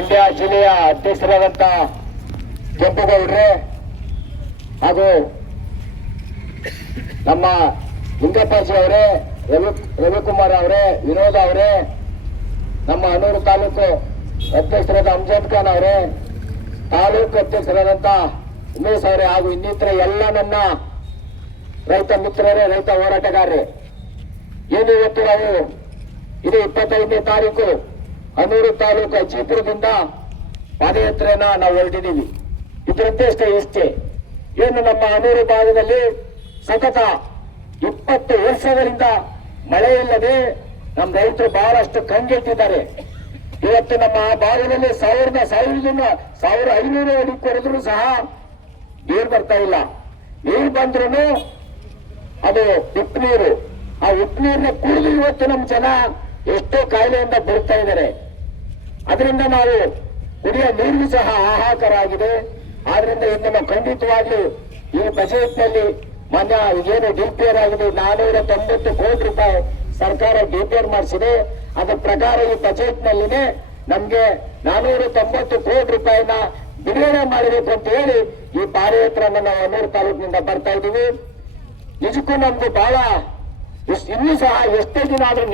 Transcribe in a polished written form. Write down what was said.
ಮಂಡ್ಯ ಜಿಲ್ಲೆಯ ಅಧ್ಯಕ್ಷರಾದಂತ ಕೆಂಪೇಗೌಡ್ರೆ ಹಾಗೂ ನಮ್ಮ ಲಿಂಗಪ್ಪಾಜಿ ಅವರೇ, ರವಿಕುಮಾರ್ ಅವರೇ, ವಿನೋದ್ ಅವರೇ, ನಮ್ಮ ಹನೂರು ತಾಲೂಕು ಅಧ್ಯಕ್ಷರಾದ ಅಮ್ಜದ್ ಖಾನ್ ಅವರೇ, ತಾಲೂಕು ಅಧ್ಯಕ್ಷರಾದಂತ ಉಮೇಶ್ ಅವರೇ ಹಾಗೂ ಇನ್ನಿತರ ಎಲ್ಲ ನನ್ನ ರೈತ ಮಿತ್ರರೇ, ರೈತ ಹೋರಾಟಗಾರರೇ, ಏನು ಇವತ್ತು ನಾವು ಇದು 25ನೇ ತಾರೀಕು ಹನೂರು ತಾಲೂಕು ಅಜ್ಜಿಪುರದಿಂದ ಪಾದಯಾತ್ರೆಯನ್ನ ನಾವು ಹೊರಟಿದ್ದೀವಿ. ಇದರ ಉದ್ದೇಶ ಇಷ್ಟೇ, ಏನು ನಮ್ಮ ಹನೂರು ಭಾಗದಲ್ಲಿ ಸತತ 20 ವರ್ಷಗಳಿಂದ ಮಳೆ ಇಲ್ಲದೆ ನಮ್ಮ ರೈತರು ಬಹಳಷ್ಟು ಕಂಗೆಟ್ಟಿದ್ದಾರೆ. ಇವತ್ತು ನಮ್ಮ ಭಾಗದಲ್ಲಿ 1500 ಅಡಿ ಕೊರೆದ್ರು ಸಹ ನೀರು ಬರ್ತಾ ಇಲ್ಲ. ನೀರು ಬಂದ್ರು ಅದು ಉಪ್ಪು ನೀರು. ಆ ಉಪ್ಪು ನೀರನ್ನ ಕುಡಿದು ಇವತ್ತು ನಮ್ಮ ಜನ ಎಷ್ಟೋ ಕಾಯಿಲೆಯಿಂದ ಬರುತ್ತಾ ಇದ್ದಾರೆ. ಅದರಿಂದ ನಾವು ಕುಡಿಯೋ ನೀರಿಗೂ ಸಹ ಹಾಹಾಕಾರ ಆಗಿದೆ. ಆದ್ರಿಂದ ಇನ್ನು ಖಂಡಿತವಾಗ್ಲೂ ಈ ಬಜೆಟ್ನಲ್ಲಿ ಮಾನ್ಯ ಏನು ಡಿಪಿಆರ್ ಆಗಿದೆ 490 ಕೋಟಿ ರೂಪಾಯಿ ಸರ್ಕಾರ ಡಿಪಿಆರ್ ಮಾಡಿಸಿದೆ. ಅದರ ಪ್ರಕಾರ ಈ ಬಜೆಟ್ನಲ್ಲಿನೇ ನಮ್ಗೆ 490 ಕೋಟಿ ರೂಪಾಯಿನ ಬಿಡುಗಡೆ ಮಾಡಬೇಕು ಅಂತ ಹೇಳಿ ಈ ಪಾದಯಾತ್ರೆಯನ್ನು ನಾವು ಹನೂರು ತಾಲೂಕಿನಿಂದ ಬರ್ತಾ ಇದ್ದೀವಿ. ನಿಜಕ್ಕೂ ನಮ್ದು ಬಹಳ ಇನ್ನೂ ಸಹ ಎಷ್ಟೇ ದಿನ ಆದ್ರೂ